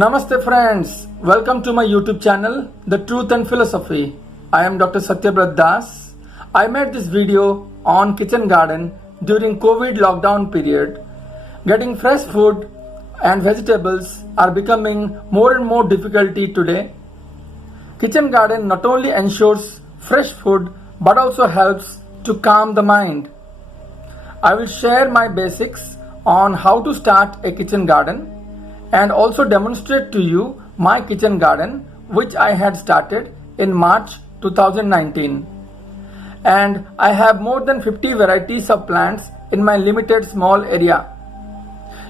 Namaste friends, welcome to my YouTube channel, The Truth and Philosophy. I am Dr. Satyabrat Das. I made this video on kitchen garden during COVID lockdown period. Getting fresh food and vegetables are becoming more and more difficulty today. Kitchen garden not only ensures fresh food but also helps to calm the mind. I will share my basics on how to start a kitchen garden and also demonstrate to you my kitchen garden which I had started in March 2019. And I have more than 50 varieties of plants in my limited small area.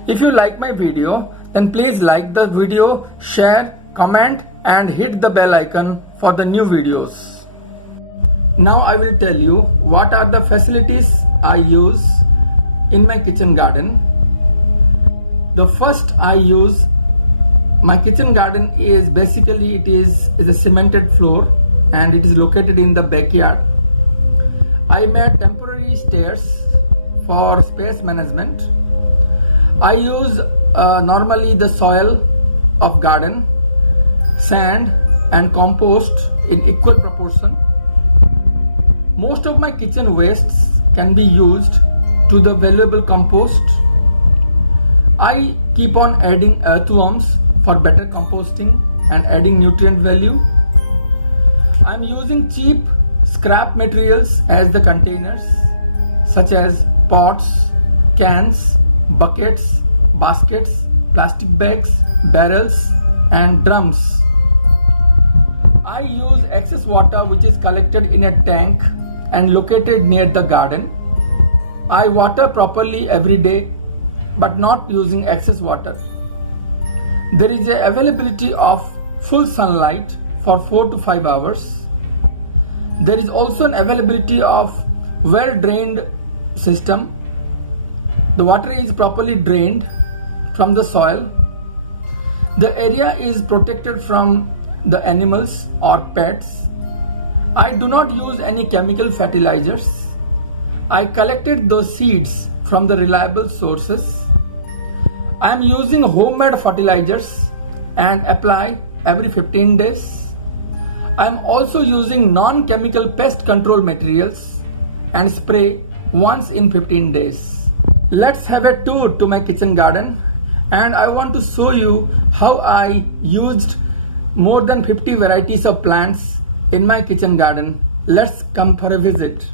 If you like my video, then please like the video, share, comment and hit the bell icon for the new videos. Now I will tell you what are the facilities I use in my kitchen garden. The first I use, my kitchen garden is basically it is a cemented floor and it is located in the backyard. I made temporary stairs for space management. I use normally the soil of garden, sand and compost in equal proportion. Most of my kitchen wastes can be used to the valuable compost. I keep on adding earthworms for better composting and adding nutrient value. I am using cheap scrap materials as the containers such as pots, cans, buckets, baskets, plastic bags, barrels and drums. I use excess water which is collected in a tank and located near the garden. I water properly every day but not using excess water. There is a availability of full sunlight for 4 to 5 hours. There is also an availability of well drained system. The water is properly drained from the soil. The area is protected from the animals or pets. I do not use any chemical fertilizers. I collected those seeds from the reliable sources. I am using homemade fertilizers and apply every 15 days. I am also using non-chemical pest control materials and spray once in 15 days. Let's have a tour to my kitchen garden and I want to show you how I used more than 50 varieties of plants in my kitchen garden. Let's come for a visit.